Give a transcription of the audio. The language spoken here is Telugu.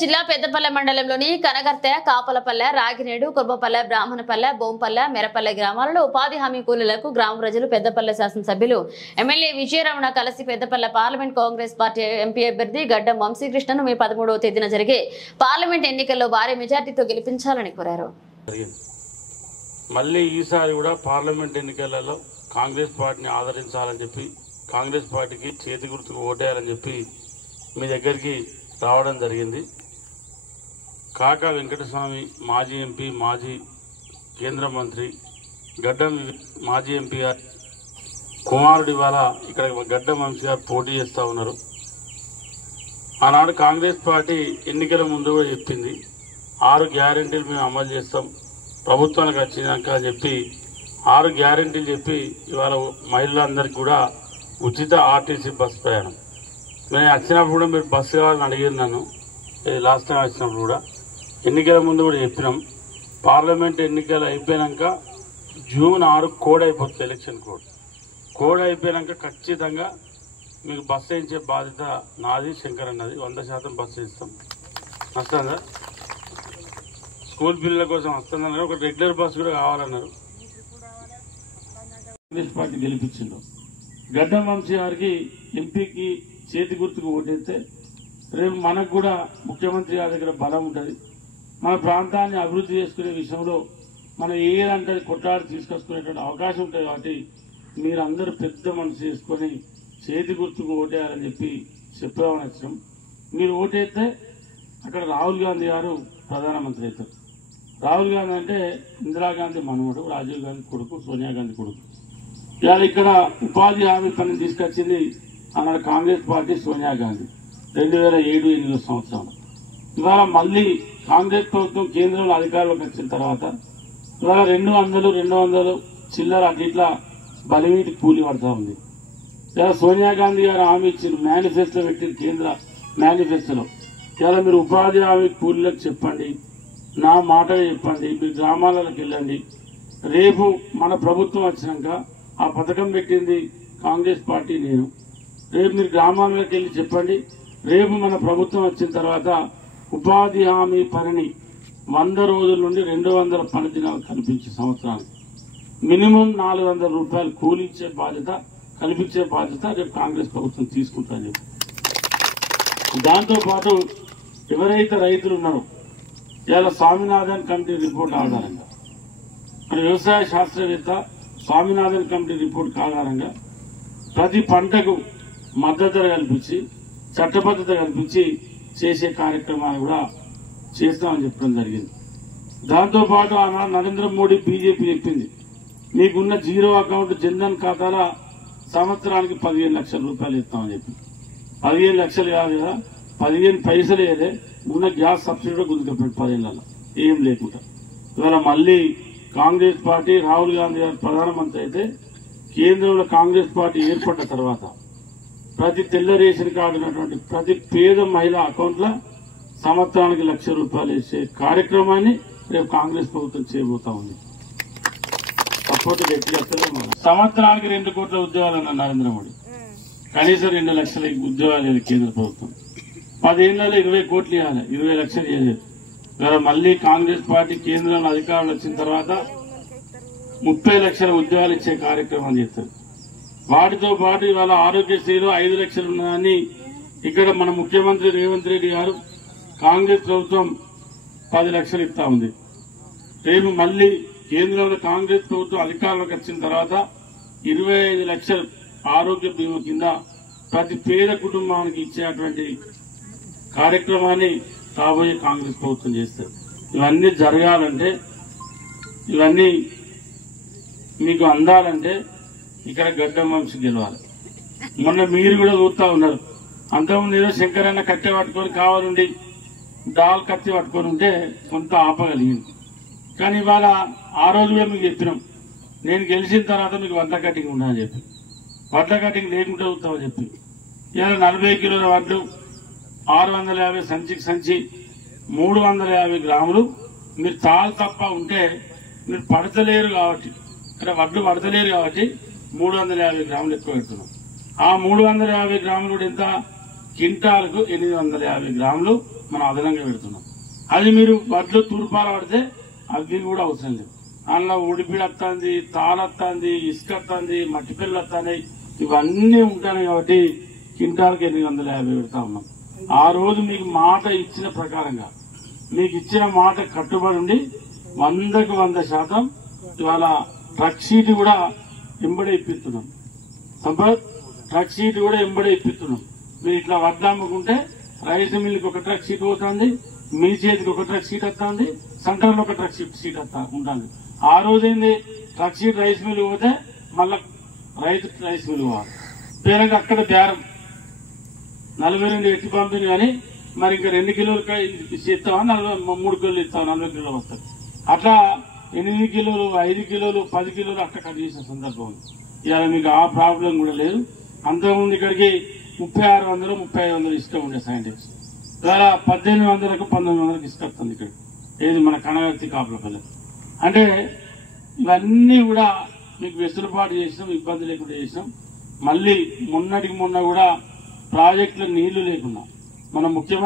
జిల్లా పెద్దపల్లె మండలంలోని కనగర్తె, కాపలపల్లె, రాగినేడు, కుర్బపల్లె, బ్రాహ్మణపల్లె, బోంపల్లె, మెరపల్లె గ్రామాలలో ఉపాధి హామీ కూలీలకు గ్రామ ప్రజలు పెద్దపల్లె శాసనసభ్యులు ఎమ్మెల్యే విజయరమణ కలిసి Peddapalli parliament Congress party MP అభ్యర్థి గడ్డం వంశీకృష్ణను మే 13వ తేదీన జరిగే పార్లమెంట్ ఎన్నికల్లో భారీ మెజార్టీతో గెలిపించాలని కోరారు. మళ్ళీ ఈసారి కూడా పార్లమెంట్ ఎన్నికలలో కాంగ్రెస్ పార్టీని ఆదరించాలని చెప్పి, కాంగ్రెస్ పార్టీకి చేతి గుర్తుకు ఓటేయాలని చెప్పి మీ దగ్గరికి రావడం జరిగింది. కాకా వెంకటస్వామి మాజీ ఎంపీ, మాజీ కేంద్ర మంత్రి, గడ్డం మాజీ ఎంపీ గారు కుమారుడు ఇవాళ ఇక్కడ గడ్డం వంశీ గారు పోటీ చేస్తూ ఉన్నారు. ఆనాడు కాంగ్రెస్ పార్టీ ఎన్నికల ముందు కూడా చెప్పింది 6 గ్యారెంటీలు మేము అమలు చేస్తాం ప్రభుత్వానికి వచ్చినాక అని చెప్పి 6 గ్యారెంటీలు చెప్పి ఇవాళ మహిళలందరికీ కూడా ఉచిత ఆర్టీసీ బస్ ప్రయాణం. నేను వచ్చినప్పుడు కూడా మీరు బస్సు కావాలని అడిగారు నన్ను. లాస్ట్ టైం వచ్చినప్పుడు కూడా ఎన్నికల ముందు కూడా చెప్పినాం. పార్లమెంట్ ఎన్నికలు అయిపోయాక జూన్ 6 కోడ్ అయిపోతుంది, ఎలక్షన్ కోడ్ అయిపోయాక ఖచ్చితంగా మీకు బస్సు వేయించే బాధ్యత నాది, శంకర్ అన్నది. 100% బస్సు ఇస్తాం. వస్తుందా? స్కూల్ పిల్లల కోసం వస్తుందన్నారు. ఒక రెగ్యులర్ బస్సు కూడా కావాలన్నారు. కాంగ్రెస్ పార్టీ గెలిపించిండు. గడ్డం వంశీ గారికి ఎంపీకి చేతి గుర్తుకు ఓటేస్తే రేపు మనకు కూడా ముఖ్యమంత్రి గారి దగ్గర బలం ఉంటుంది. మన ప్రాంతాన్ని అభివృద్ధి చేసుకునే విషయంలో మనం ఏదంటే కొట్లాడి తీసుకొచ్చుకునేటువంటి అవకాశం ఉంటుంది. కాబట్టి మీరందరూ పెద్ద మనసు చేసుకొని చేతి గుర్తుకు ఓటేయాలని చెప్పి చెప్పామని వచ్చినాం. మీరు ఓటేస్తే అక్కడ రాహుల్ గాంధీ గారు ప్రధానమంత్రి అవుతారు. రాహుల్ గాంధీ అంటే ఇందిరాగాంధీ మనవడు, రాజీవ్ గాంధీ కొడుకు, సోనియా గాంధీ కొడుకు. ఇవాళ ఇక్కడ ఉపాధి హామీ పనిని తీసుకొచ్చింది అన్నాడు కాంగ్రెస్ పార్టీ, సోనియా గాంధీ 2007-8 సంవత్సరం. ఇవాళ మళ్ళీ కాంగ్రెస్ ప్రభుత్వం కేంద్రంలో అధికారంలోకి వచ్చిన తర్వాత ఇవాళ 200 చిల్లర అటు ఇట్లా బలివీటి కూలి పడతా ఉంది. ఇలా సోనియా గాంధీ గారు హామీ ఇచ్చిన మేనిఫెస్టో పెట్టిన కేంద్ర మేనిఫెస్టోలో ఇలా మీరు ఉపాధి హామీ కూలీలకు చెప్పండి, నా మాట చెప్పండి, మీరు గ్రామాలకు వెళ్ళండి. రేపు మన ప్రభుత్వం వచ్చినాక ఆ పథకం పెట్టింది కాంగ్రెస్ పార్టీ, నేను. రేపు మీరు గ్రామాలకు వెళ్ళి చెప్పండి. రేపు మన ప్రభుత్వం వచ్చిన తర్వాత ఉపాధి హామీ పనిని 100 రోజుల నుండి 200 పని దినాలు కల్పించే సంవత్సరానికి మినిమం 400 రూపాయలు కూలించే బాధ్యత, కల్పించే బాధ్యత రేపు కాంగ్రెస్ ప్రభుత్వం తీసుకుంటారని చెప్పి, దాంతోపాటు ఎవరైతే రైతులు ఉన్నారో ఇలా స్వామినాథన్ కమిటీ రిపోర్ట్ ఆధారంగా, మన వ్యవసాయ శాస్త్రవేత్త స్వామినాథన్ కమిటీ రిపోర్ట్ ఆధారంగా ప్రతి పంటకు మద్దతు ధర కల్పించి, చట్టబద్ధత కల్పించి చేసే కార్యక్రమాలు కూడా చేస్తామని చెప్పడం జరిగింది. దాంతోపాటు ఆనాడు నరేంద్ర మోడీ బీజేపీ చెప్పింది మీకున్న జీరో అకౌంట్ జన్ధన్ ఖాతాల సంవత్సరానికి 15 లక్షల రూపాయలు ఇస్తామని చెప్పి. 15 లక్షలు కాదు కదా, 15 పైసలు వేయలే. ఉన్న గ్యాస్ సబ్సిడీ కూడా గుంజుకపోయింది 10 ఏళ్లలో ఏం లేకుండా. ఇవాళ మళ్ళీ కాంగ్రెస్ పార్టీ, రాహుల్ గాంధీ గారు ప్రధానమంత్రి అయితే కేంద్రంలో కాంగ్రెస్ పార్టీ ఏర్పడ్డ తర్వాత ప్రతి తెల్ల రేషన్ కార్డు ఉన్నటువంటి ప్రతి పేద మహిళ అకౌంట్ల సంవత్సరానికి 1 లక్ష రూపాయలు వేసే కార్యక్రమాన్ని రేపు కాంగ్రెస్ ప్రభుత్వం చేయబోతా ఉంది. సపోర్ట్ వ్యక్తిగతంగా సంవత్సరానికి 2 కోట్ల ఉద్యోగాలు అన్నారు నరేంద్ర మోడీ. కనీసం 2 లక్షల ఉద్యోగాలు లేదు కేంద్ర ప్రభుత్వం. 10 ఏళ్లలో 20 కోట్లు ఇవ్వాలి, 20 లక్షలు ఇవ్వలేదు. ఇవాళ మళ్ళీ కాంగ్రెస్ పార్టీ కేంద్రంలో అధికారులు వచ్చిన తర్వాత 30 లక్షల ఉద్యోగాలు ఇచ్చే కార్యక్రమం చేస్తారు. వాటితో పాటు ఇవాళ ఆరోగ్యశ్రీలో 5 లక్షలు ఉన్నదాన్ని ఇక్కడ మన ముఖ్యమంత్రి రేవంత్ రెడ్డి గారు కాంగ్రెస్ ప్రభుత్వం 10 లక్షలు ఇస్తా ఉంది. రేపు మళ్ళీ కేంద్రంలో కాంగ్రెస్ ప్రభుత్వం అధికారంలోకి వచ్చిన తర్వాత 25 లక్షలు ఆరోగ్య బీమా కింద ప్రతి పేద కుటుంబానికి ఇచ్చేటువంటి కార్యక్రమాన్ని రాబోయే కాంగ్రెస్ ప్రభుత్వం చేస్తారు. ఇవన్నీ జరగాలంటే, ఇవన్నీ మీకు అందాలంటే ఇక్కడ గడ్డం వంశీ గెలవాలి. మొన్న మీరు కూడా చూస్తా ఉన్నారు. అంతకుముందు ఏదో శంకరన్న కట్టె పట్టుకొని కావాలండి దాల్ కత్తి పట్టుకొని ఉంటే కొంత ఆపగలిగింది. కానీ ఇవాళ ఆ రోజు కూడా మీకు చెప్పినాం, నేను గెలిచిన తర్వాత మీకు వడ్ల కటింగ్ ఉందని చెప్పి, వడ్ల కటింగ్ లేకుండా చూస్తామని చెప్పి ఇలా 40 కిలోల వడ్లు 650 సంచికి సంచి 350 గ్రాములు మీరు తాళ్ళు తప్ప ఉంటే మీరు పడతలేరు కాబట్టి, అంటే వడ్లు పడతలేరు కాబట్టి 350 గ్రాములు ఎక్కువ పెడుతున్నాం. ఆ 350 గ్రాములు కూడా ఎంత క్వింటాలకు 850 గ్రాములు మనం అదనంగా పెడుతున్నాం. అది మీరు వడ్లు తూర్పాల పడితే అవి కూడా అవసరం లేదు. అందులో ఉడిపిడి వస్తుంది, తాళొస్తుంది, ఇసుక వస్తుంది, మట్టి పిల్లలు వస్తాయి, ఇవన్నీ ఉంటాయి. కాబట్టి క్వింటాలకు 850 పెడతా ఉన్నాం. ఆ రోజు మీకు మాట ఇచ్చిన ప్రకారంగా మీకు ఇచ్చిన మాట కట్టుబడి ఉండి 100కు 100% ఇవాళ ట్రక్ షీట్ కూడా ఎంబడే ఇప్పిస్తున్నాం. సంపత్ ట్రక్ షీట్ కూడా ఎంబడే ఇప్పిస్తున్నాం. మీరు ఇట్లా వడ్లు అమ్ముకుంటే రైస్ మిల్లుకి ఒక ట్రక్ షీట్ పోతుంది, మీ చేతికి ఒక ట్రక్ షీట్ వస్తుంది, సెంటర్లో ఒక ట్రక్ షీట్ ఉంటుంది. ఆ రోజైంది ట్రక్ షీట్ రైస్ మిల్ పోతే మళ్ళా రైతు రైస్ మిల్ పోవాలి. పేరంగా అక్కడ బేరం 42 ఎట్టి పంపిణీ కానీ మరి ఇంకా 2 కిలోలు ఇస్తావా, 3 కిలోలు ఇస్తావా, 40 కిలోలు వస్తాయి. అట్లా 8 కిలోలు, 5 కిలోలు, 10 కిలోలు అట్లా కట్ చేసిన సందర్భం. ఇవాళ మీకు ఆ ప్రాబ్లం కూడా లేదు. అంతకుముందు ఇక్కడికి 3600, 3500 ఇసుక ఉండే సైంటిఫిక్స్. ఇవాళ 1800కు 1900కి ఇసుక వస్తుంది ఇక్కడ. ఏది మన కనగర్తి కాపులపల్లి. అంటే ఇవన్నీ కూడా మీకు వెసులుబాటు చేసినాం, ఇబ్బంది లేకుండా చేసినాం. మళ్ళీ మొన్నటికి మొన్న కూడా ప్రాజెక్టులో నీళ్లు లేకుండా మన ముఖ్యమంత్రి